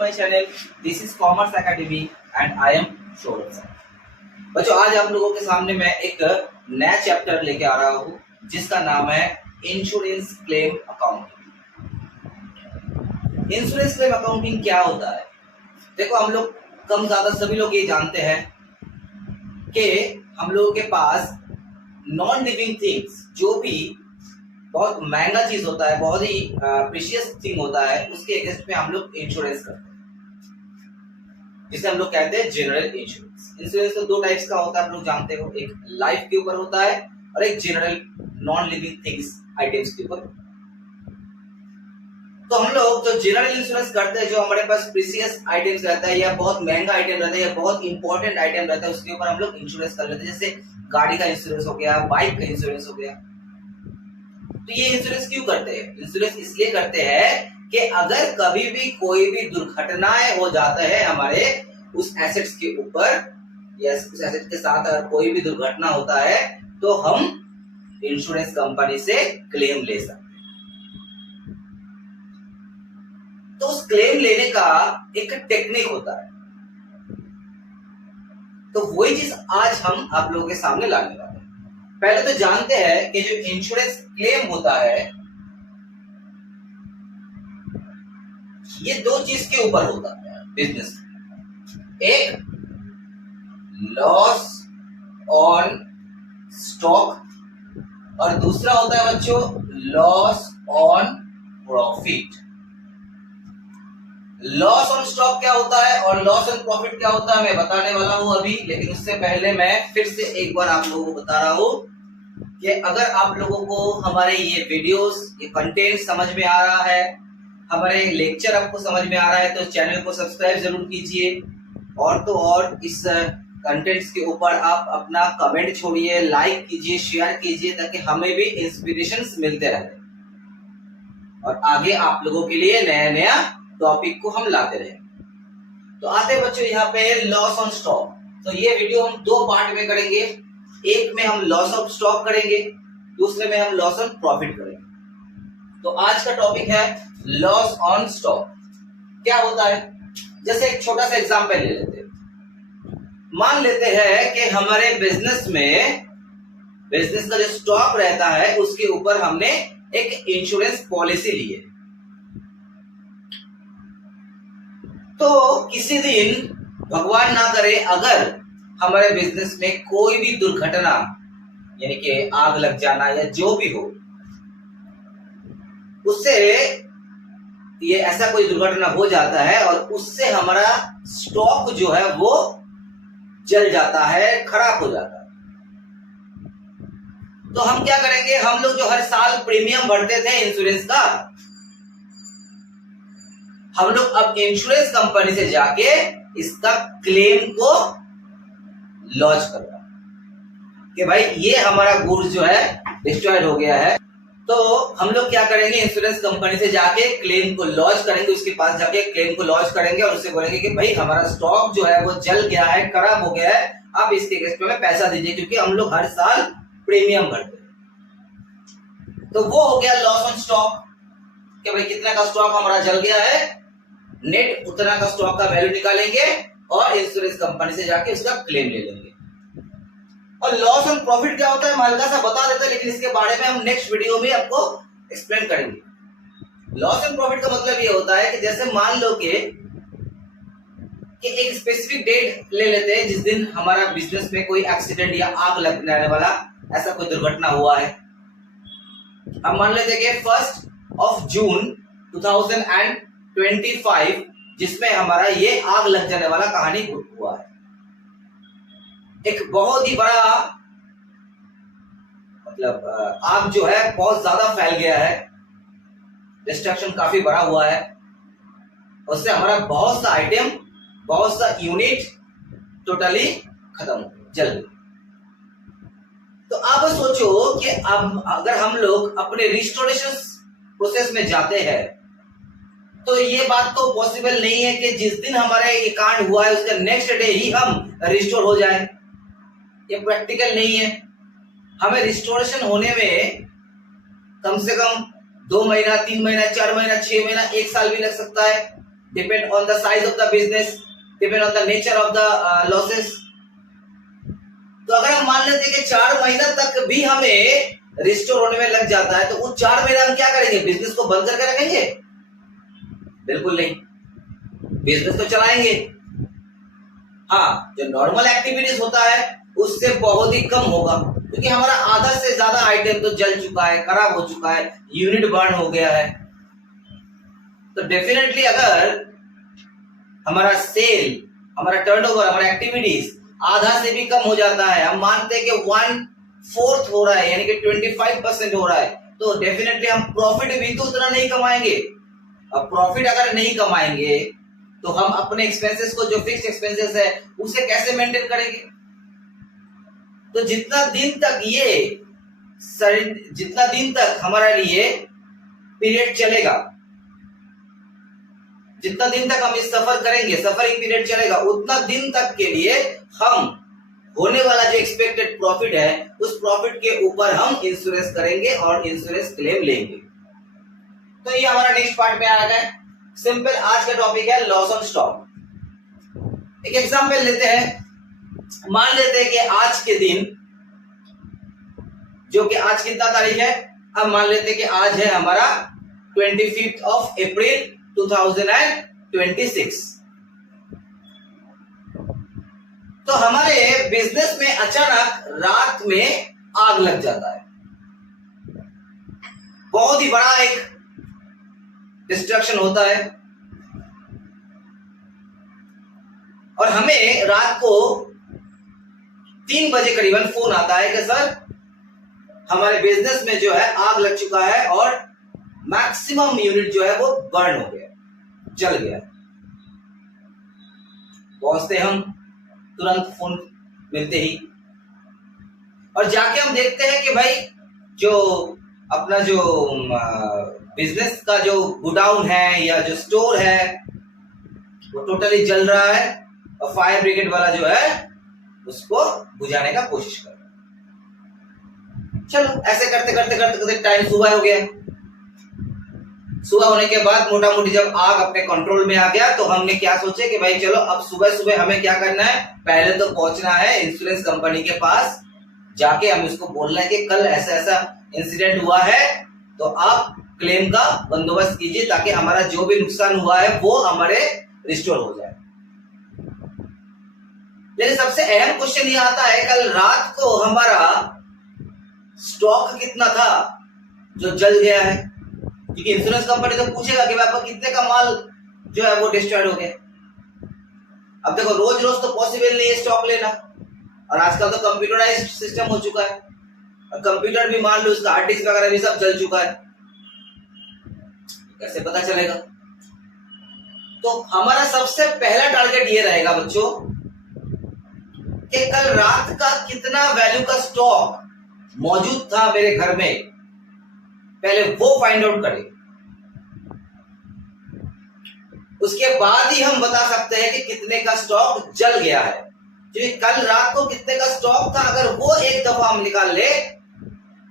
My channel. This is commerce academy and I am Saurabh sir. बच्चों, आज आप लोगों के सामने मैं एक नया चैप्टर लेके आ रहा हूँ जिसका नाम है insurance claim accounting. Insurance claim accounting क्या होता है? देखो, हम लोग कम ज्यादा सभी लोग ये जानते हैं कि हम लोगों के पास नॉन लिविंग थिंग्स, जो भी बहुत महंगा चीज होता है, बहुत ही प्रीशियस थिंग होता है, उसके अगेंस्ट में हम लोग इंश्योरेंस करते हैं, जिसे हम लोग कहते हैं जनरल इंश्योरेंस। इंश्योरेंस तो दो टाइप्स का होता है, आप लोग जानते हो, एक लाइफ के ऊपर होता है और एक general non living things items के ऊपर। तो हम लोग जो जनरल इंश्योरेंस करते हैं, जो हमारे पास प्रीशियस आइटम्स रहता है या बहुत महंगा आइटम रहता है या बहुत इंपॉर्टेंट आइटम रहता है, उसके ऊपर हम लोग इंश्योरेंस कर लेते हैं। जैसे गाड़ी का इंश्योरेंस हो गया, बाइक का इंश्योरेंस हो गया। तो ये इंश्योरेंस क्यों करते हैं? इंश्योरेंस इसलिए करते हैं कि अगर कभी भी कोई भी दुर्घटनाएं हो जाता है हमारे उस एसेट्स के ऊपर या उस एसेट के साथ, अगर कोई भी दुर्घटना होता है तो हम इंश्योरेंस कंपनी से क्लेम ले सकते हैं। तो उस क्लेम लेने का एक टेक्निक होता है। तो वही चीज आज हम आप लोगों के सामने लाने वाले हैं। पहले तो जानते हैं कि जो इंश्योरेंस क्लेम होता है, ये दो चीज के ऊपर होता है बिजनेस में। एक लॉस ऑन स्टॉक और दूसरा होता है बच्चों loss on profit. Loss on stock क्या होता है और लॉस ऑन प्रॉफिट क्या होता है मैं बताने वाला हूं अभी, लेकिन उससे पहले मैं फिर से एक बार आप लोगों को बता रहा हूं कि अगर आप लोगों को हमारे ये वीडियोस, ये कंटेंट समझ में आ रहा है, हमारे लेक्चर आपको समझ में आ रहा है, तो चैनल को सब्सक्राइब जरूर कीजिए। और तो और इस कंटेंट्स के ऊपर आप अपना कमेंट छोड़िए, लाइक कीजिए, शेयर कीजिए, ताकि हमें भी इंस्पिरेशंस मिलते रहे और आगे आप लोगों के लिए नया नया टॉपिक को हम लाते रहे। तो आते बच्चों यहाँ पे लॉस ऑन स्टॉक। तो ये वीडियो हम दो पार्ट में करेंगे। एक में हम लॉस ऑफ स्टॉक करेंगे, दूसरे में हम लॉस ऑन प्रॉफिट करेंगे। तो आज का टॉपिक है लॉस ऑन स्टॉक। क्या होता है? जैसे एक छोटा सा एग्जांपल ले लेते हैं। मान लेते हैं कि हमारे बिजनेस का जो स्टॉक रहता है उसके ऊपर हमने एक इंश्योरेंस पॉलिसी ली है। तो किसी दिन भगवान ना करे अगर हमारे बिजनेस में कोई भी दुर्घटना, यानी कि आग लग जाना या जो भी हो, उससे ये ऐसा कोई दुर्घटना हो जाता है और उससे हमारा स्टॉक जो है वो जल जाता है, खराब हो जाता है। तो हम क्या करेंगे? हम लोग जो हर साल प्रीमियम भरते थे इंश्योरेंस का, हम लोग अब इंश्योरेंस कंपनी से जाके इसका क्लेम को लॉन्च कर रहा है कि भाई ये हमारा गुड्स जो है डिस्ट्रॉयड हो गया है। तो हम लोग क्या करेंगे? इंश्योरेंस कंपनी से जाके क्लेम को लॉन्च करेंगे, उसके पास जाके क्लेम को लॉन्च करेंगे और उससे बोलेंगे कि भाई हमारा स्टॉक जो है वो जल गया है, खराब हो गया है, आप इसके अगेंस्ट में पैसा दीजिए, क्योंकि हम लोग हर साल प्रीमियम भरते हैं। तो वो हो गया लॉस ऑन स्टॉक कि भाई कितना का स्टॉक हमारा जल गया है, नेट उतना का स्टॉक का वैल्यू निकालेंगे और इंश्योरेंस कंपनी से जाके उसका क्लेम ले लेंगे। और लॉस ऑन प्रॉफिट क्या होता है मैं हल्का सा बता देता, लेकिन इसके बारे में हम नेक्स्ट वीडियो में आपको एक्सप्लेन करेंगे। लॉस ऑन प्रॉफिट का मतलब ये होता है कि जैसे मान लो कि एक स्पेसिफिक डेट ले लेते हैं जिस दिन हमारा बिजनेस में कोई एक्सीडेंट या आग लगने वाला ऐसा कोई दुर्घटना हुआ है। हम मान लेते हैं कि 1 जून 2025 जिसमें हमारा ये आग लग जाने वाला कहानी हुआ है। एक बहुत ही बड़ा मतलब आग जो है बहुत ज्यादा फैल गया है, डिस्ट्रक्शन काफी बड़ा हुआ है, उससे हमारा बहुत सा आइटम, बहुत सा यूनिट टोटली खत्म हो गया, जल गया। तो आप सोचो कि अब अगर हम लोग अपने रिस्टोरेशन प्रोसेस में जाते हैं तो ये बात तो पॉसिबल नहीं है कि जिस दिन हमारे ये कांड हुआ है उसका नेक्स्ट डे ही हम रिस्टोर हो जाए। ये प्रैक्टिकल नहीं है। हमें रिस्टोरेशन होने में कम से कम 2 महीना, 3 महीना, 4 महीना, 6 महीना, 1 साल भी लग सकता है। Depend on the size of the business, depend on the nature of the losses. तो अगर हम मान लेते हैं कि 4 महीना तक भी हमें रिस्टोर होने में लग जाता है, तो उस 4 महीने हम क्या करेंगे? बिजनेस को बंद करके रखेंगे? बिल्कुल नहीं, बिजनेस तो चलाएंगे। हाँ, जो नॉर्मल एक्टिविटीज होता है उससे बहुत ही कम होगा, क्योंकि हमारा आधा से ज्यादा आइटम तो जल चुका है, खराब हो चुका है, यूनिट बर्न हो गया है। तो डेफिनेटली अगर हमारा सेल, हमारा टर्नओवर, हमारा एक्टिविटीज आधा से भी कम हो जाता है, हम मानते हैं कि 1/4 हो रहा है, यानी कि 25% हो रहा है, तो डेफिनेटली हम प्रॉफिट भी तो उतना नहीं कमाएंगे। अब प्रॉफिट अगर नहीं कमाएंगे तो हम अपने एक्सपेंसेस को, जो फिक्स्ड एक्सपेंसेस है, उसे कैसे मेंटेन करेंगे? तो जितना दिन तक हमारा लिए पीरियड चलेगा, जितना दिन तक हम इस सफर करेंगे, सफरिंग पीरियड चलेगा, उतना दिन तक के लिए हम होने वाला जो एक्सपेक्टेड प्रॉफिट है, उस प्रॉफिट के ऊपर हम इंश्योरेंस करेंगे और इंश्योरेंस क्लेम लेंगे। तो ये हमारा नेक्स्ट पार्ट में आ रहा है। सिंपल, आज का टॉपिक है लॉस ऑन स्टॉक। एक एग्जांपल लेते हैं। मान लेते हैं कि आज के दिन, जो कि आज कितना तारीख है? अब मान लेते हैं कि आज है हमारा 25 अप्रैल 2026। तो हमारे बिजनेस में अचानक रात में आग लग जाता है। बहुत ही बड़ा एक डिस्ट्रक्शन होता है, और हमें रात को 3 बजे करीबन फोन आता है कि सर, हमारे बिजनेस में जो है आग लग चुका है और मैक्सिमम यूनिट जो है वो बर्न हो गया, जल गया। पहुंचते हम तुरंत फोन मिलते ही, और जाके हम देखते हैं कि भाई जो अपना जो बिजनेस का जो गोडाउन है या जो स्टोर है वो टोटली जल रहा है, और फायर ब्रिगेड वाला जो है उसको बुझाने का कोशिश कर रहा है। चलो ऐसे करते करते करते करते टाइम सुबह हो गया। सुबह होने के बाद मोटा मोटी जब आग अपने कंट्रोल में आ गया, तो हमने क्या सोचे कि भाई चलो अब सुबह सुबह हमें क्या करना है, पहले तो पहुंचना है इंश्योरेंस कंपनी के पास, जाके हम इसको बोलना है कि कल ऐसा ऐसा इंसिडेंट हुआ है, तो आप क्लेम का बंदोबस्त कीजिए ताकि हमारा जो भी नुकसान हुआ है वो हमारे रिस्टोर हो जाए। लेकिन सबसे अहम क्वेश्चन ये आता है, कल रात को हमारा स्टॉक कितना था जो जल गया है? क्योंकि इंश्योरेंस कंपनी तो पूछेगा कि आपका कितने का माल जो है वो डिस्ट्रॉयड हो गया। अब देखो, रोज रोज तो पॉसिबल नहीं है स्टॉक लेना, और आजकल तो कंप्यूटराइज्ड सिस्टम हो चुका है, और कंप्यूटर भी मान लो उसका हार्ड डिस्क वगैरह भी सब जल चुका है, कैसे पता चलेगा? तो हमारा सबसे पहला टारगेट ये रहेगा बच्चों कि कल रात का कितना वैल्यू का स्टॉक मौजूद था मेरे घर में, पहले वो फाइंड आउट करें। उसके बाद ही हम बता सकते हैं कि कितने का स्टॉक जल गया है। क्योंकि कल रात को कितने का स्टॉक था, अगर वो एक दफा हम निकाल ले,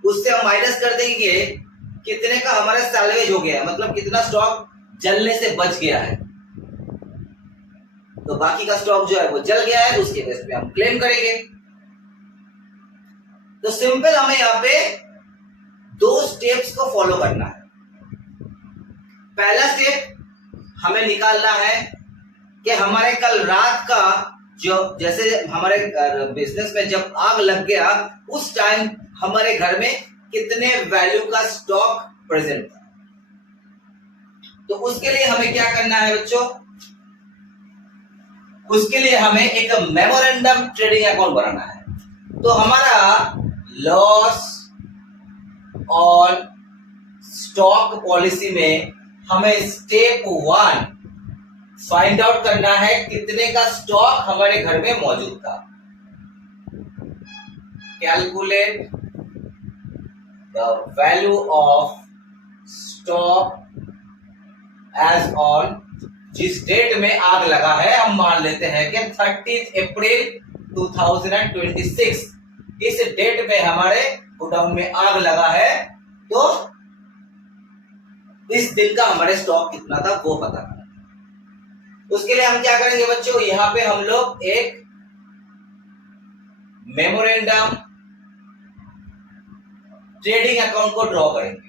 उससे हम माइनस कर देंगे कितने का हमारा सैल्वेज हो गया है, मतलब कितना स्टॉक जलने से बच गया है। तो बाकी का स्टॉक जो है वो जल गया है, उसके बेस पे हम क्लेम करेंगे। तो सिंपल हमें यहां पे 2 स्टेप्स को फॉलो करना है। पहला स्टेप हमें निकालना है कि हमारे कल रात का जो, जैसे हमारे बिजनेस में जब आग लग गया उस टाइम हमारे घर में कितने वैल्यू का स्टॉक प्रेजेंट था। तो उसके लिए हमें क्या करना है बच्चों? उसके लिए हमें एक मेमोरेंडम ट्रेडिंग अकाउंट बनाना है। तो हमारा लॉस और स्टॉक पॉलिसी में हमें स्टेप 1 फाइंड आउट करना है कितने का स्टॉक हमारे घर में मौजूद था। Calculate the value of stock as on, जिस डेट में आग लगा है, हम मान लेते हैं कि 30 अप्रैल 2026, इस डेट में हमारे गोडाउन में आग लगा है, तो इस दिन का हमारे स्टॉक कितना था वो पता करना। उसके लिए हम क्या करेंगे बच्चों, यहां पे हम लोग एक मेमोरेंडम ट्रेडिंग अकाउंट को ड्रॉ करेंगे।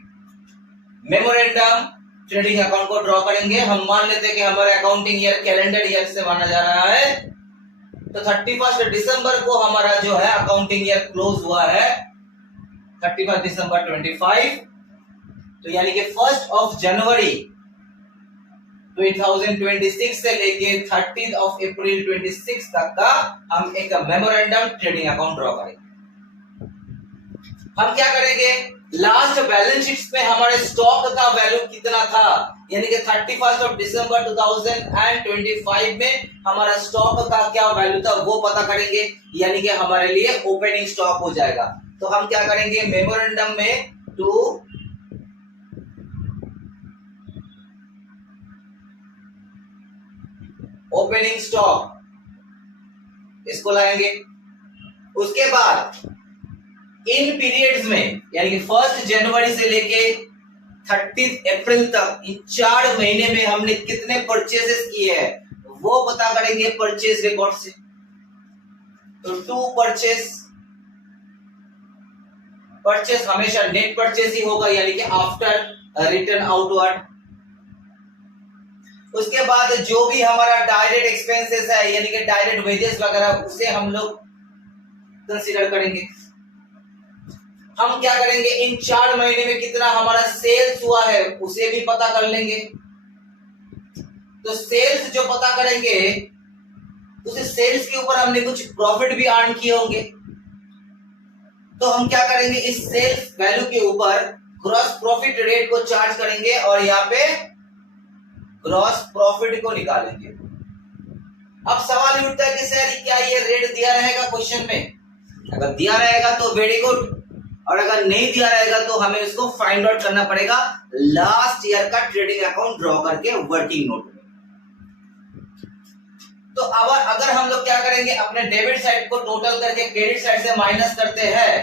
मेमोरेंडम ट्रेडिंग अकाउंट को ड्रॉ करेंगे। हम मान लेते हैं कि हमारे अकाउंटिंग ईयर कैलेंडर ईयर से माना जा रहा है, तो 31 दिसंबर को हमारा जो है अकाउंटिंग ईयर क्लोज हुआ है, 31 दिसंबर 25। तो यानी कि 1 जनवरी 2026 से लेके 30 अप्रैल 26 तक का हम एक मेमोरेंडम ट्रेडिंग अकाउंट ड्रॉ करेंगे। हम क्या करेंगे, लास्ट बैलेंस शीट में हमारे स्टॉक का वैल्यू कितना था, यानी कि 31 दिसंबर 2025 में हमारा स्टॉक का क्या वैल्यू था वो पता करेंगे, यानी कि हमारे लिए ओपनिंग स्टॉक हो जाएगा। तो हम क्या करेंगे, मेमोरेंडम में टू ओपनिंग स्टॉक इसको लाएंगे। उसके बाद इन पीरियड्स में, यानी कि 1 जनवरी से लेके 30 अप्रैल तक, इन 4 महीने में हमने कितने परचेसेस किए हैं वो पता करेंगे परचेज रिकॉर्ड से। तो टू परचेस हमेशा नेट परचेस ही होगा, यानी कि आफ्टर रिटर्न आउटवर्ड। उसके बाद जो भी हमारा डायरेक्ट एक्सपेंसेस है, यानी कि डायरेक्ट वेजेस वगैरह, उसे हम लोग कंसीडर करेंगे। हम क्या करेंगे, इन 4 महीने में कितना हमारा सेल्स हुआ है उसे भी पता कर लेंगे। तो सेल्स जो पता करेंगे, उस सेल्स के ऊपर हमने कुछ प्रॉफिट भी अर्न किए होंगे, तो हम क्या करेंगे, इस सेल्स वैल्यू के ऊपर ग्रॉस प्रॉफिट रेट को चार्ज करेंगे और यहाँ पे ग्रॉस प्रॉफिट को निकालेंगे। अब सवाल उठता है कि सर क्या ये रेट दिया रहेगा क्वेश्चन में? अगर दिया रहेगा तो वेरी गुड, और अगर नहीं दिया रहेगा तो हमें इसको फाइंड आउट करना पड़ेगा लास्ट ईयर का ट्रेडिंग अकाउंट ड्रॉ करके वर्किंग नोट में। तो अब अगर हम लोग क्या करेंगे, अपने डेबिट साइड को टोटल करके क्रेडिट साइड से माइनस करते हैं,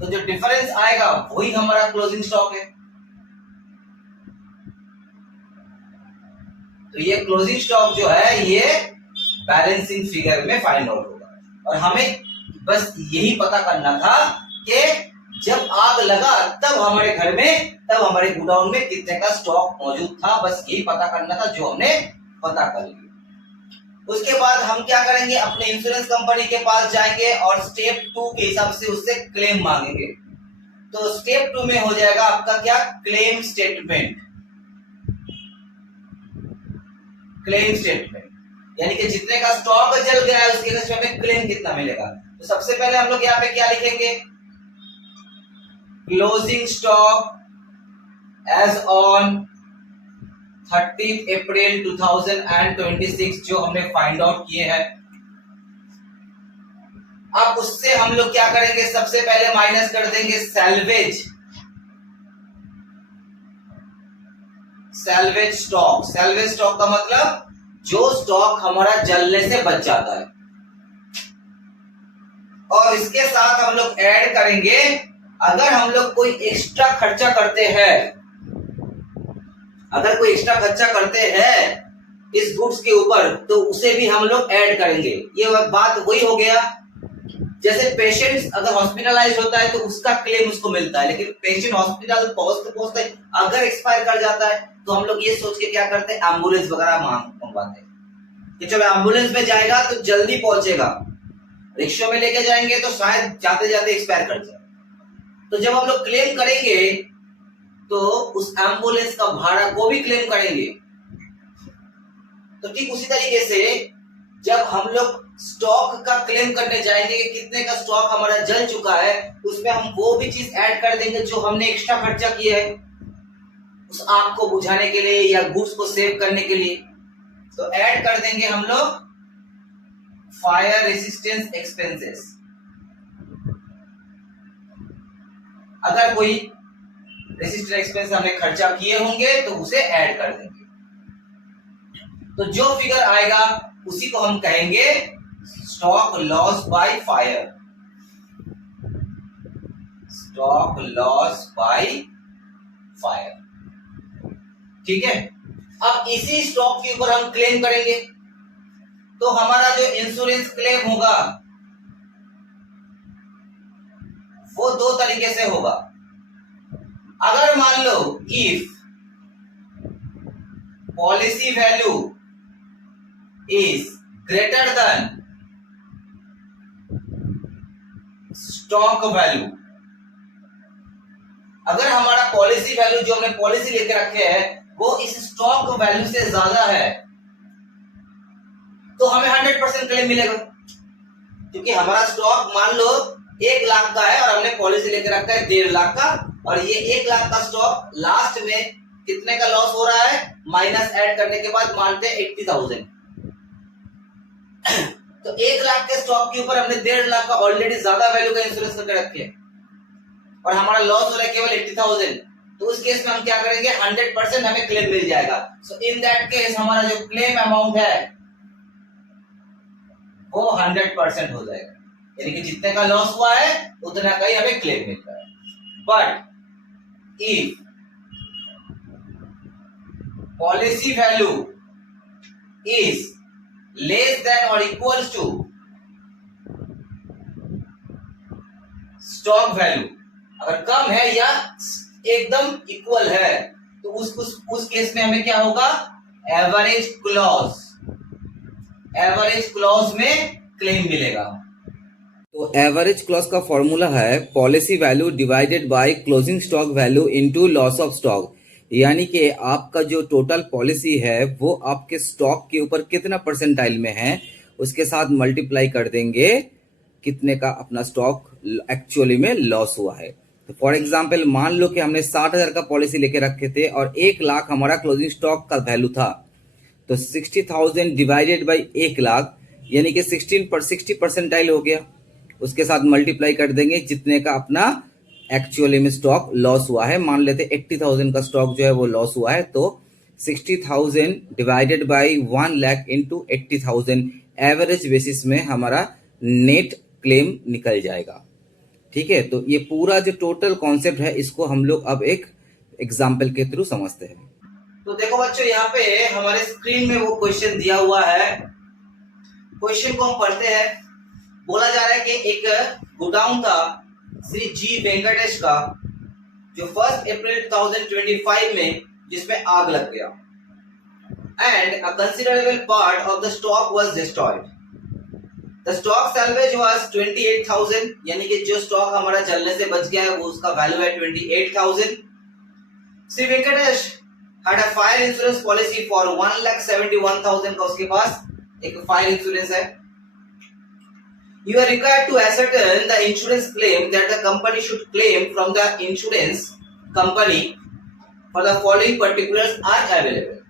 तो जो डिफरेंस आएगा वही हमारा क्लोजिंग स्टॉक है। तो ये क्लोजिंग स्टॉक जो है ये बैलेंसिंग फिगर में फाइंड आउट होगा। और हमें बस यही पता करना था कि जब आग लगा तब हमारे घर में, तब हमारे गोडाउन में कितने का स्टॉक मौजूद था, बस यही पता करना था जो हमने पता कर लिया। उसके बाद हम क्या करेंगे, अपने इंश्योरेंस कंपनी के पास जाएंगे और स्टेप 2 के हिसाब से उससे क्लेम मांगेंगे। तो स्टेप 2 में हो जाएगा आपका क्या, क्लेम स्टेटमेंट। क्लेम स्टेटमेंट यानी कि जितने का स्टॉक जल गया है उसके लिए हमें क्लेम कितना मिलेगा। तो सबसे पहले हम लोग यहाँ पे क्या लिखेंगे, क्लोजिंग स्टॉक एज ऑन 30 अप्रैल 2026 जो हमने फाइंड आउट किए हैं। अब उससे हम लोग क्या करेंगे, सबसे पहले माइनस कर देंगे सैल्वेज स्टॉक। सैल्वेज स्टॉक का मतलब जो स्टॉक हमारा जलने से बच जाता है। और इसके साथ हम लोग ऐड करेंगे, अगर हम लोग कोई एक्स्ट्रा खर्चा करते हैं, अगर कोई एक्स्ट्रा खर्चा करते हैं इस गुड्स के ऊपर, तो उसे भी हम लोग ऐड करेंगे। ये बात वही हो गया, जैसे पेशेंट अगर हॉस्पिटलाइज होता है तो उसका क्लेम उसको मिलता है, लेकिन पेशेंट हॉस्पिटल पहुंचते पहुंचते अगर एक्सपायर कर जाता है तो हम लोग ये सोच के क्या करते हैं, एम्बुलेंस वगैरह मंगवाते हैं कि जब एम्बुलेंस में जाएगा तो जल्दी पहुंचेगा। रिक्शा में लेके जाएंगे तो शायद जाते जाते एक्सपायर कर जाए। तो जब हम लोग क्लेम करेंगे तो उस एम्बुलेंस का भाड़ा को भी क्लेम करेंगे। तो ठीक उसी तरीके से जब हम लोग स्टॉक का क्लेम करने जाएंगे कि कितने का स्टॉक हमारा जल चुका है, उसमें हम वो भी चीज ऐड कर देंगे जो हमने एक्स्ट्रा खर्चा किया है उस आग को बुझाने के लिए या गुड्स को सेव करने के लिए। तो ऐड कर देंगे हम लोग फायर रेसिस्टेंस एक्सपेंसेस। अगर कोई रेसिस्टेंस एक्सपेंस हमने खर्चा किए होंगे तो उसे ऐड कर देंगे। तो जो फिगर आएगा उसी को हम कहेंगे stock loss by fire. Stock loss by fire, ठीक है। अब इसी स्टॉक के ऊपर हम क्लेम करेंगे, तो हमारा जो इंश्योरेंस क्लेम होगा वो दो तरीके से होगा। अगर मान लो if policy value is greater than stock value, अगर हमारा पॉलिसी वैल्यू जो हमने पॉलिसी लेके रखे हैं वो इस स्टॉक वैल्यू से ज्यादा है, तो हमें 100% क्लेम मिलेगा। क्योंकि हमारा स्टॉक मान लो 1 लाख का है और हमने पॉलिसी लेके रखा है 1.5 लाख का, और ये 1 लाख का स्टॉक लास्ट में कितने का लॉस हो रहा है, माइनस ऐड करने के बाद मानते हैं 80,000। तो 1 लाख के स्टॉक के ऊपर हमने 1.5 लाख का ऑलरेडी ज्यादा वैल्यू का इंश्योरेंस करके रखे हैं और हमारा लॉस हो रहा है केवल 80,000, तो उस केस में हम क्या करेंगे, 100% हमें क्लेम मिल जाएगा। सो इन दैट केस हमारा जो क्लेम अमाउंट है वो 100% हो जाएगा, यानी कि जितने का लॉस हुआ है उतना का ही हमें क्लेम मिलता है। But if policy value is less than और इक्वल्स टू स्टॉक वैल्यू, अगर कम है या एकदम इक्वल है, तो उस केस में हमें क्या होगा, एवरेज क्लॉज में क्लेम मिलेगा। तो एवरेज क्लॉज का फॉर्मूला है policy value divided by closing stock value into loss of stock, यानी कि आपका जो टोटल पॉलिसी है वो आपके स्टॉक के ऊपर कितना परसेंटाइल में है उसके साथ मल्टीप्लाई कर देंगे कितने का अपना स्टॉक एक्चुअली में लॉस हुआ है। तो फॉर एग्जांपल मान लो कि हमने 60,000 का पॉलिसी लेके रखे थे और 1 लाख हमारा क्लोजिंग स्टॉक का वैल्यू था, तो 60,000 डिवाइडेड बाई 1 लाख यानी कि 60 परसेंटाइल हो गया, उसके साथ मल्टीप्लाई कर देंगे जितने का अपना एक्चुअली में स्टॉक लॉस हुआ है। मान लेते 80,000 का स्टॉक जो है वो लॉस हुआ है, तो 60,000 divided by 1 lakh into 80,000 average basis में हमारा नेट क्लेम निकल जाएगा। ठीक है, तो ये पूरा जो टोटल कॉन्सेप्ट है इसको हम लोग अब एक एग्जाम्पल के थ्रू समझते हैं। तो देखो बच्चों, यहाँ पे हमारे स्क्रीन में वो क्वेश्चन दिया हुआ है, क्वेश्चन को हम पढ़ते हैं। बोला जा रहा है कि एक गोडाउन था श्री जी वेंकटेश का, जो 1 अप्रैल 2025 में जिसमें आग लग गया, and a considerable part of the stock was destroyed. The stock salvage was 28,000, यानी कि जो स्टॉक हमारा जलने से बच गया है वो उसका वैल्यू है 28,000। Shri Venkatesh had a fire insurance policy for 1,71,000 का उसके पास एक फायर इंश्योरेंस है। You are required to ascertain the insurance claim that the company should claim from the insurance company for the following particulars are available.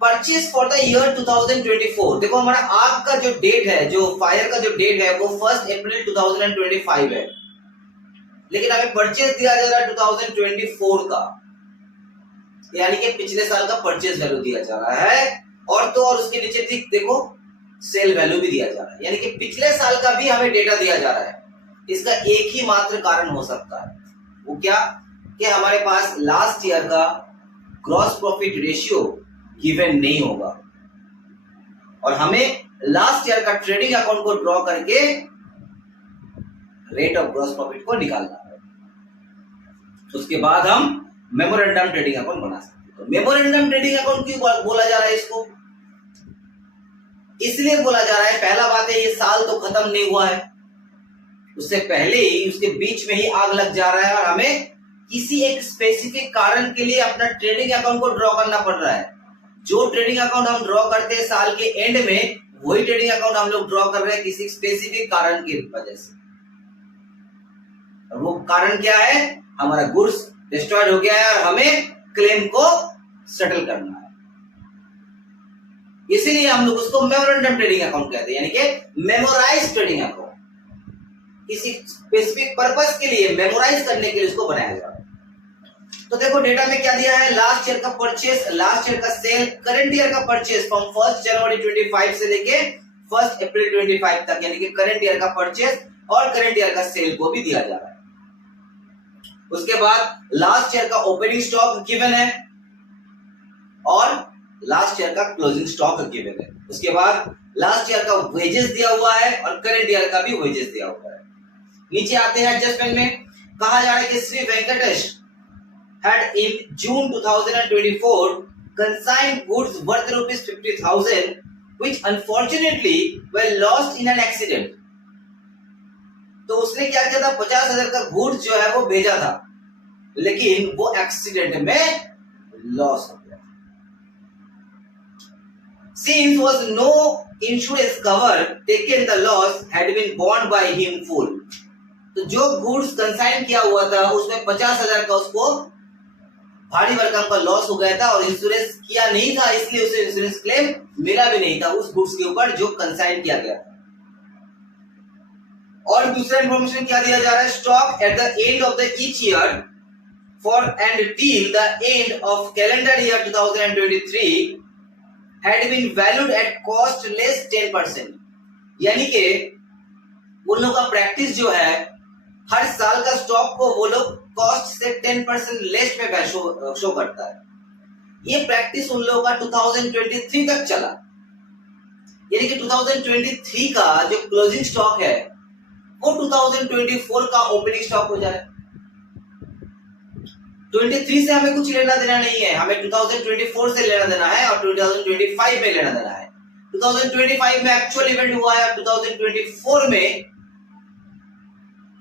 Purchase for the year 2024, देखो हमारा आग का जो date है, जो फायर का जो डेट है वो 1 अप्रैल 2025 है, लेकिन हमें परचेज दिया जा रहा है 2024 का, यानी कि पिछले साल का परचेज वैल्यू दिया जा रहा है, और तो और उसके नीचे ठीक देखो सेल वैल्यू भी दिया जा रहा है, यानी कि पिछले साल का भी हमें डेटा दिया जा रहा है। इसका एक ही मात्र कारण हो सकता है, वो क्या, कि हमारे पास लास्ट ईयर का ग्रॉस प्रॉफिट रेशियो गिवन नहीं होगा और हमें लास्ट ईयर का ट्रेडिंग अकाउंट को ड्रॉ करके रेट ऑफ ग्रॉस प्रॉफिट को निकालना है, उसके बाद हम मेमोरेंडम ट्रेडिंग अकाउंट बना सकते हैं। तो मेमोरेंडम ट्रेडिंग अकाउंट क्यों बोला जा रहा है इसको, इसलिए बोला जा रहा है, पहला बात है ये साल तो खत्म नहीं हुआ है, उससे पहले ही उसके बीच में ही आग लग जा रहा है और हमें किसी एक स्पेसिफिक कारण के लिए अपना ट्रेडिंग अकाउंट को ड्रॉ करना पड़ रहा है। जो ट्रेडिंग अकाउंट हम ड्रॉ करते हैं साल के एंड में, वही ट्रेडिंग अकाउंट हम लोग ड्रॉ कर रहे हैं किसी स्पेसिफिक कारण की वजह से। और वो कारण क्या है, हमारा गुड्स डिस्ट्रॉयड हो गया है और हमें क्लेम को सेटल करना है, इसीलिए हम लोग उसको मेमोरेंडम ट्रेडिंग अकाउंट कहते हैं, यानी कि मेमोराइज ट्रेडिंग अकाउंट। किसी स्पेसिफिक पर्पस के लिए, मेमोराइज करने के लिए उसको बनाया जा रहा है। तो देखो डेटा में क्या दिया है, लास्ट ईयर का परचेस, लास्ट ईयर का सेल, करंट ईयर का परचेस फ्रॉम 1 जनवरी 25 से लेके 1 अप्रैल 25 तक, यानी कि करंट ईयर का परचेस और करंट ईयर का सेल को भी दिया जा रहा है। उसके बाद लास्ट ईयर का ओपनिंग स्टॉक गिवन है, और लास्ट ईयर का क्लोजिंग स्टॉक गिवन है। उसके बाद लास्ट ईयर का वेजेस दिया हुआ है और करंट ईयर का भी वेजेस दिया हुआ है। नीचे आते हैं एडजस्टमेंट में, कहा जा रहा है कि Shri Venkatesh had in June 2024 consigned goods worth rupees 50,000 which unfortunately were lost in an accident। तो उसने क्या किया था, 50,000 का गुड्स जो है वो भेजा था, लेकिन वो एक्सीडेंट में लॉस हो गया। Since was no insurance cover taken, the loss had been borne by him full। तो जो गुड्स कंसाइन किया हुआ था उसमें 50,000 का उसको भारी भरकम का लॉस हो गया था और इंश्योरेंस किया नहीं था, इसलिए उसे इंश्योरेंस क्लेम मिला भी नहीं था उस गुड्स के ऊपर जो कंसाइन किया गया था। और दूसरा इंफॉर्मेशन क्या दिया जा रहा है, stock at the end of the each year for and till the end of calendar year 2023 had been valued at cost less 10%। यानी कि उन लोगों का प्रैक्टिस जो है हर साल का स्टॉक को वो लोग कॉस्ट से 10% लेस में शो करता है। ये प्रैक्टिस उन लोगों का 2023 तक चला, यानी कि 2023 का जो क्लोजिंग स्टॉक है वो 2024 का ओपनिंग स्टॉक हो जाए। 23 से हमें कुछ लेना देना नहीं है, हमें 2024 से लेना देना है और 2025 में लेना देना है। 2025 में एक्चुअल इवेंट हुआ है, 2024 में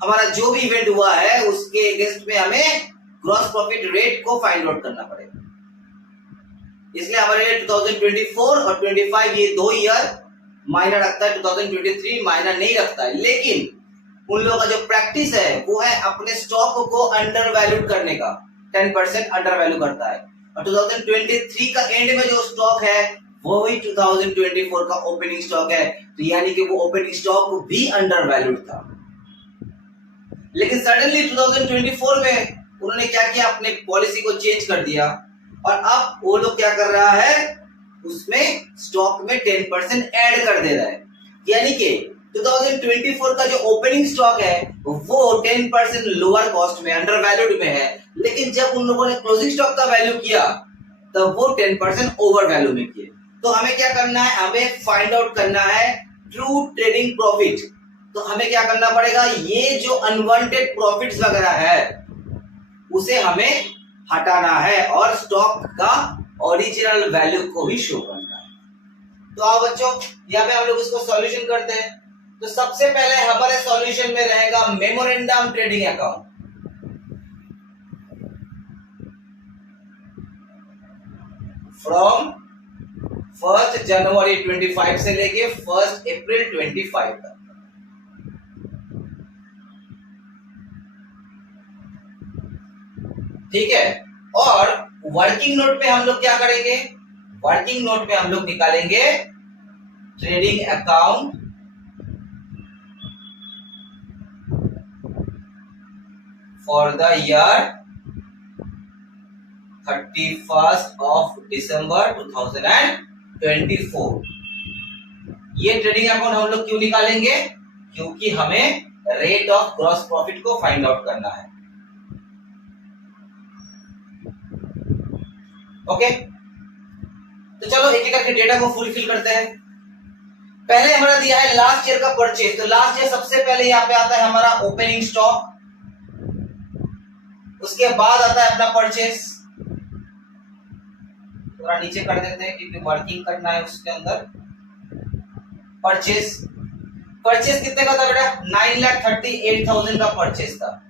हमारा जो भी इवेंट हुआ है उसके अगेंस्ट में हमें ग्रॉस प्रॉफिट रेट को फाइंड आउट करना पड़ेगा। इसलिए हमारे लिए 2024 और 25 ये दो ईयर मायना रखता है, 2023 मायना नहीं रखता है। लेकिन उन लोगों का जो प्रैक्टिस है वो है अपने स्टॉक को अंडर वैल्यूड करने का, 10% अंडर वैल्यू करता है। और 2023 का एंड में जो स्टॉक है वो ही 2024 का ओपनिंग स्टॉक है, तो यानी कि वो ओपनिंग स्टॉक भी अंडर वैल्यूड था। लेकिन सडनली 2024 में उन्होंने क्या किया, अपने पॉलिसी को चेंज कर दिया और अब वो लोग क्या कर रहा है, उसमें स्टॉक में 10% ऐड कर दे रहा है। यानी कि 2024 का जो ओपनिंग स्टॉक है वो 10% लोअर कॉस्ट में, अंडर वैल्यूड में है, लेकिन जब उन लोगों ने क्लोजिंग स्टॉक का वैल्यू किया तब वो 10% ओवर वैल्यू में किए। तो हमें क्या करना है, हमें फाइंड आउट करना है ट्रू ट्रेडिंग प्रॉफिट। तो हमें क्या करना पड़ेगा, ये जो अनवांटेड प्रॉफिट्स वगैरह है उसे हमें हटाना है और स्टॉक का ओरिजिनल वैल्यू को भी शो करना है। तो आओ बच्चों, यहाँ पे हम लोग इसको सॉल्यूशन करते हैं। तो सबसे पहले हमारे सॉल्यूशन में रहेगा मेमोरेंडम ट्रेडिंग अकाउंट। फ्रॉम 1 जनवरी 25 से लेके 1 अप्रैल 25 तक। ठीक है, और वर्किंग नोट पे हम लोग क्या करेंगे, वर्किंग नोट पे हम लोग निकालेंगे trading account for the year 31 of December 2024। ये ट्रेडिंग अकाउंट हम लोग क्यों निकालेंगे, क्योंकि हमें रेट ऑफ ग्रॉस प्रॉफिट को फाइंड आउट करना है। ओके, तो चलो एक एक करके डेटा को फुलफिल करते हैं। पहले हमारा दिया है लास्ट ईयर का परचेज, तो लास्ट ईयर सबसे पहले यहाँ पे आता है हमारा ओपनिंग स्टॉक, उसके बाद आता है अपना परचेज। थोड़ा नीचे कर देते हैं क्योंकि वर्किंग करना है उसके अंदर। परचेज, परचेज कितने का था बेटा, 9,38,000 का परचेज था,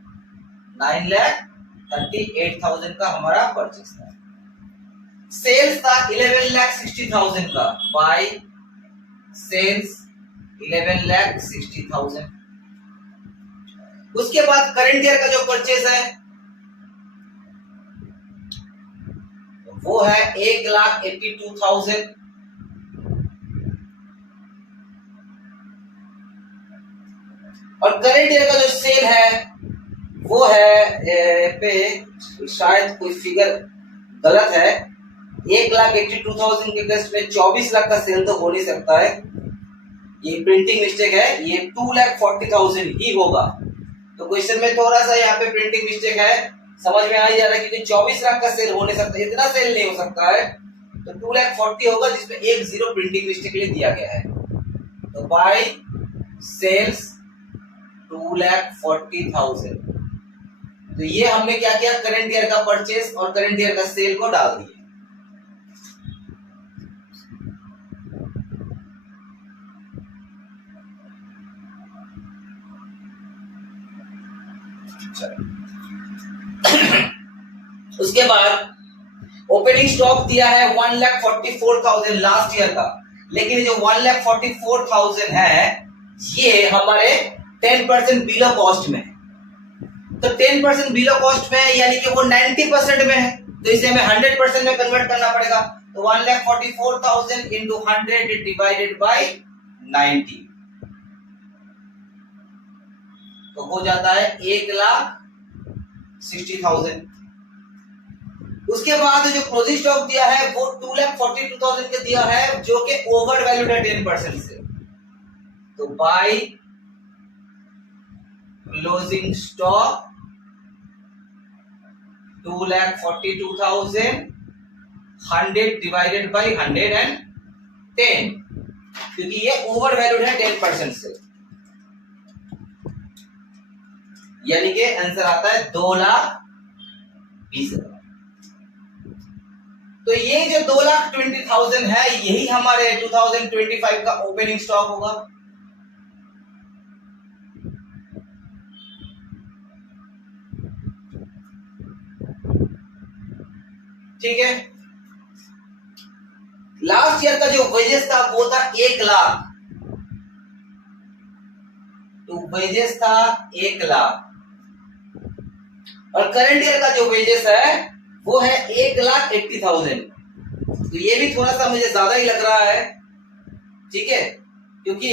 9,38,000 का हमारा परचेज था। सेल्स था 11,60,000 का, बाय सेल्स 11,60,000। उसके बाद करंट ईयर का जो परचेज है वो है 1,82,000। और करंट ईयर का जो सेल है वो है पे शायद कोई फिगर गलत है, 1,82,000 के अगेंस्ट में 24 लाख का सेल तो हो नहीं सकता है, ये प्रिंटिंग मिस्टेक है, ये 2,40,000 ही होगा। तो क्वेश्चन में थोड़ा सा यहाँ पे प्रिंटिंग मिस्टेक है, समझ में आ ही जा रहा है क्योंकि 24 लाख का सेल हो नहीं सकता, इतना सेल नहीं हो सकता है, तो 2,40,000 होगा, जिसमें एक जीरो प्रिंटिंग मिस्टेक के लिए दिया गया है। तो बाय सेल्स 2,40,000। तो ये हमने क्या किया, करंट ईयर का परचेस और करंट ईयर का सेल को डाल दिया। उसके बाद ओपनिंग स्टॉक दिया है 1,44,000 लास्ट ईयर का, लेकिन जो 1,44,000 है ये हमारे 10% बिलो कॉस्ट में है। तो 10% बिलो कॉस्ट में है, यानी कि वो 90% में है, तो इसे हमें 100% में कन्वर्ट करना पड़ेगा। तो 1,44,000 इंटू 100 डिवाइडेड बाई 90, तो हो जाता है 1,60,000। उसके बाद जो क्लोजिंग स्टॉक दिया है वो 2,42,000 के दिया है, जो कि ओवर वैल्यूड है 10% से। तो by closing stock 2,42,000 100 divided by 110, क्योंकि ये ओवर वैल्यूड है 10% से, यानी कि आंसर आता है 2,20,000। तो ये जो 2,20,000 है यही हमारे 2025 का ओपनिंग स्टॉक होगा। ठीक है, लास्ट ईयर का जो वेजेस था वो था 1,00,000, तो वेजेस था 1,00,000, और करंट ईयर का जो वेजेस है वो है 1,80,000। तो ये भी थोड़ा सा मुझे ज्यादा ही लग रहा है, ठीक है, क्योंकि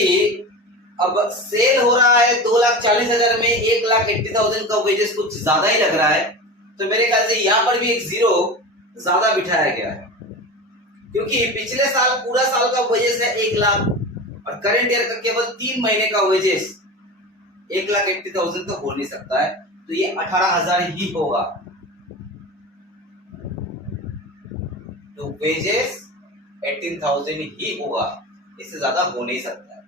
अब सेल हो रहा है 2,40,000 में 1,80,000 का वेजेस कुछ ज्यादा ही लग रहा है। तो मेरे ख्याल से यहां पर भी एक जीरो ज्यादा बिठाया गया है, क्योंकि पिछले साल पूरा साल का वेजेस है 1,00,000 और करंट ईयर का केवल 3 महीने का वेजेस 1,80,000 तो हो नहीं सकता है, तो ये 18,000 ही होगा। तो वेजेस 18,000 ही होगा, इससे ज्यादा हो नहीं सकता है।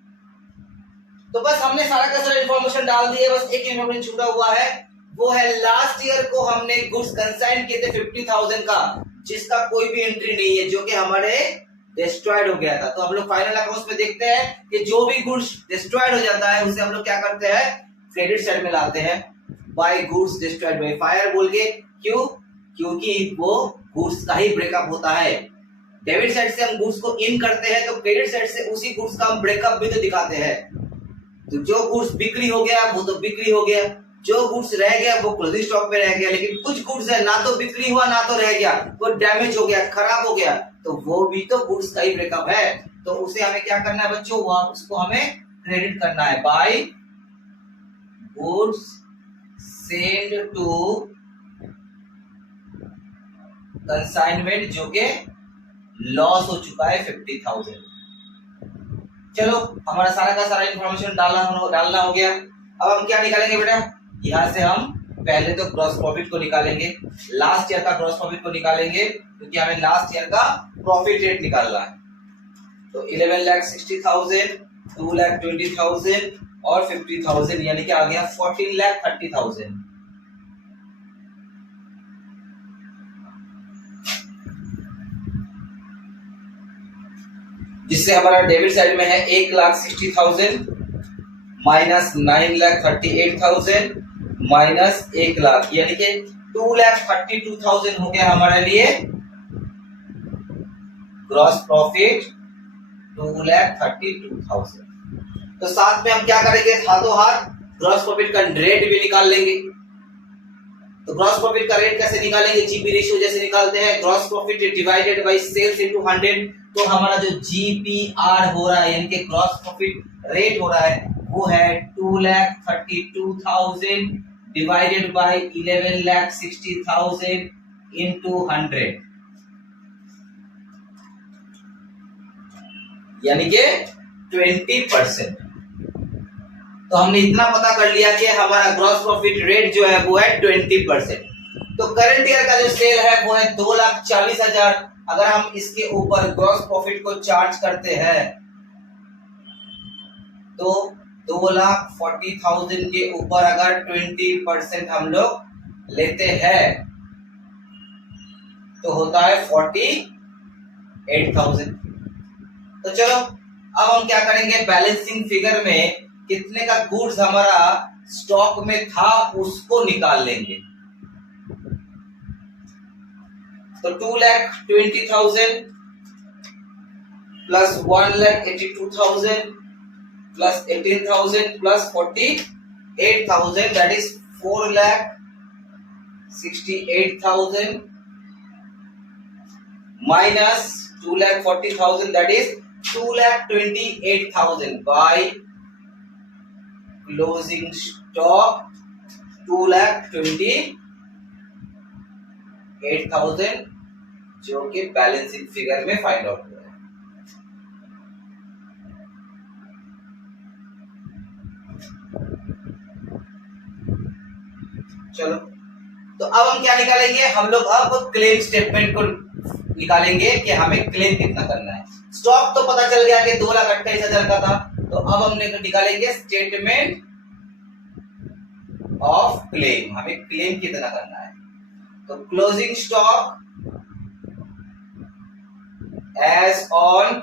तो बस हमने सारा का सारा इंफॉर्मेशन डाल दी है, बस एक इंफॉर्मेशन छूटा हुआ है, वो है लास्ट ईयर को हमने गुड्स कंसाइन किए थे 50,000 का, जिसका कोई भी एंट्री नहीं है, जो कि हमारे डिस्ट्रॉयड हो गया था। तो हम लोग फाइनल अकाउंट्स में देखते हैं कि जो भी गुड्स डिस्ट्रॉयड हो जाता है उसे हम लोग क्या करते हैं, क्रेडिट साइड में लाते हैं, by goods destroyed by fire बोल के। क्यों? क्योंकि वो गुड्स का ही ब्रेकअप होता है। डेबिट साइड से हम गुड्स को इन करते हैं, तो क्रेडिट साइड से उसी गुड्स का हम ब्रेकअप भी तो दिखाते हैं। तो जो गुड्स बिक्री हो गया वो तो बिक्री हो गया, जो गुड्स रह गया वो क्लोजिंग स्टॉक में रह गया, लेकिन कुछ गुड्स है ना तो बिक्री हुआ ना तो रह गया, वो डैमेज हो गया, खराब हो गया, तो वो भी तो गुड्स का ही ब्रेकअप है। तो उसे हमें क्या करना है बच्चों, उसको हमें क्रेडिट करना है by goods sent to consignment, जो के लॉस हो चुका है 50,000। चलो हमारा सारा का सारा इंफॉर्मेशन डालना हो गया। अब हम क्या निकालेंगे बेटा, यहाँ से हम पहले तो ग्रॉस प्रॉफिट को निकालेंगे, लास्ट ईयर का ग्रॉस प्रॉफिट को निकालेंगे, क्योंकि हमें लास्ट ईयर का प्रॉफिट रेट निकालना है। तो 11,60,000, 2,20,000 और 50,000, यानी कि आ गया 14,30,000। जिससे हमारा डेबिट साइड में है 1,60,000 माइनस 9,38,000 माइनस 1,00,000, यानी कि 2,32,000 हो गया हमारे लिए ग्रॉस प्रॉफिट 2,32,000। तो साथ में हम क्या करेंगे, हाथों हाथ ग्रॉस प्रॉफिट का रेट भी निकाल लेंगे। तो ग्रॉस प्रॉफिट का रेट कैसे निकालेंगे, जीपी रेशियो जैसे निकालते हैं, gross profit divided by sales into 100। तो हमारा जो जीपीआर हो रहा है, यानी कि ग्रॉस प्रॉफिट रेट हो रहा है, वो है 2,32,000 डिवाइडेड बाय 11,60,000 इनटू 100, यानी कि 20%। तो हमने इतना पता कर लिया कि हमारा ग्रॉस प्रॉफिट रेट जो है वो है 20%। तो करंट ईयर का जो सेल है वो है 2,40,000, अगर हम इसके ऊपर ग्रॉस प्रॉफिट को चार्ज करते हैं तो 2,40,000 के ऊपर अगर 20% हम लोग लेते हैं तो होता है 48,000। तो चलो अब हम क्या करेंगे, बैलेंसिंग फिगर में कितने का गुड्स हमारा स्टॉक में था उसको निकाल लेंगे। तो 2,20,000 plus 1,82,000 plus 18,000 plus 48,000 that is 4,68,000 minus 2,40,000 that is 2,28,000 by closing stock 2,28,000 जो कि बैलेंसिंग फिगर में फाइंड आउट हुआ है। चलो तो अब हम क्या निकालेंगे, हम लोग अब क्लेम स्टेटमेंट को निकालेंगे कि हमें क्लेम कितना करना है। स्टॉक तो पता चल गया कि 2,28,000 का था, तो अब हमने निकालेंगे स्टेटमेंट ऑफ क्लेम, हमें क्लेम कितना करना है। तो क्लोजिंग स्टॉक एज ऑन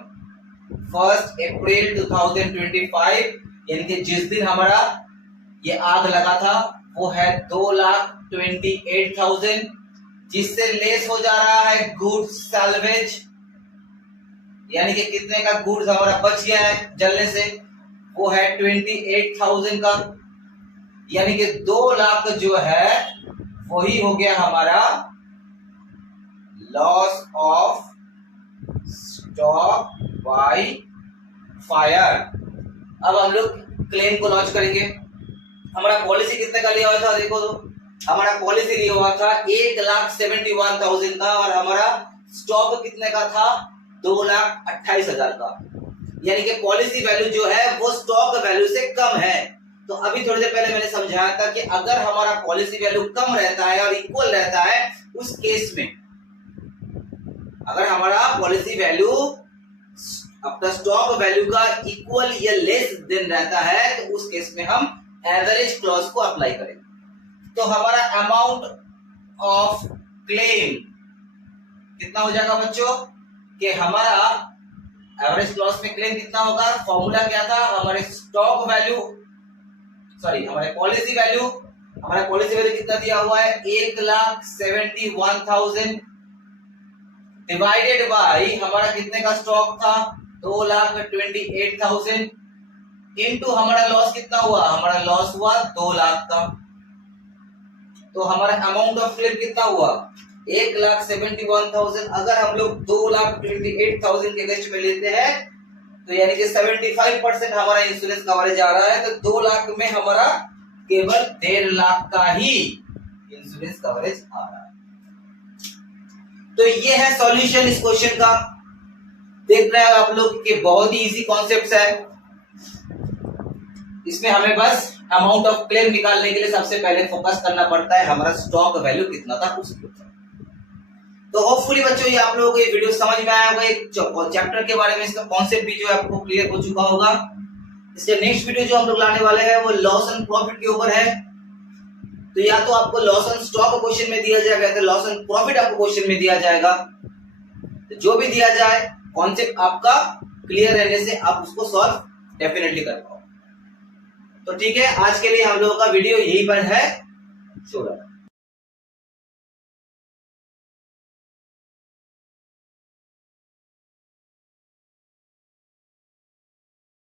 1 अप्रैल 2025 यानी कि जिस दिन हमारा ये आग लगा था वो है 2,28,000, जिससे लेस हो जा रहा है गुड्स सैल्वेज यानी कि कितने का गुड्स हमारा बच गया है जलने से, वो है 28,000 का, यानी कि 2 लाख जो है वही हो गया हमारा loss of stock by fire. अब हम लोग क्लेम को लॉन्च करेंगे। हमारा पॉलिसी कितने का लिया हुआ था, देखो तो हमारा पॉलिसी लिया हुआ था 1,71,000 का और हमारा स्टॉक कितने का था 2,28,000 का, यानी कि पॉलिसी वैल्यू जो है वो स्टॉक वैल्यू से कम है। तो अभी थोड़ी देर पहले मैंने समझाया था कि अगर हमारा पॉलिसी वैल्यू कम रहता है और इक्वल रहता है उस केस में, अगर हमारा पॉलिसी वैल्यू अपना स्टॉक वैल्यू का इक्वल या लेस देन रहता है तो उस केस में हम एवरेज क्लॉज को अप्लाई करेंगे। तो हमारा अमाउंट ऑफ क्लेम कितना हो जाएगा बच्चों, कि हमारा एवरेज क्लॉज में क्लेम कितना होगा, फॉर्मूला क्या था, हमारे स्टॉक वैल्यू हमारे पॉलिसी वैल्यू, हमारा पॉलिसी वैल्यू कितना दिया हुआ है 1,71,000 डिवाइडेड बाय हमारा कितने का स्टॉक था 2,28,000 इनटू हमारा लॉस कितना हुआ, हमारा लॉस हुआ 2 लाख का। तो हमारा अमाउंट ऑफ क्लेम कितना हुआ 1,71,000। अगर हम लोग 2,28,000 के अगेंस्ट में लेते हैं तो यानी कि 75% हमारा इंश्योरेंस कवरेज आ रहा है, तो 2 लाख में हमारा केवल 1.5 लाख का ही इंश्योरेंस कवरेज आ रहा है। तो ये है सॉल्यूशन इस क्वेश्चन का। देख रहे हैं आप लोग कि बहुत ही इजी कॉन्सेप्ट है। इसमें हमें बस अमाउंट ऑफ क्लेम निकालने के लिए सबसे पहले फोकस करना पड़ता है हमारा स्टॉक वैल्यू कितना था उसके ऊपर। तो होपफुली बच्चों ये आप लोगों को ये वीडियो समझ में आया होगा, एक चैप्टर के बारे में इसका कॉन्सेप्ट भी जो है आपको क्लियर हो चुका होगा। इसके नेक्स्ट वीडियो जो हम लोग लाने वाले हैं वो लॉस एंड प्रॉफिट के ऊपर है। तो या तो आपको लॉस एंड स्टॉक क्वेश्चन में दिया जाएगा या तो लॉस एंड प्रॉफिट आपको क्वेश्चन में दिया जाएगा। तो जो भी दिया जाए कॉन्सेप्ट आपका क्लियर रहने से आप उसको सॉल्व डेफिनेटली कर पाओ। तो ठीक है, आज के लिए हम लोगों का वीडियो यही पर है। शुभ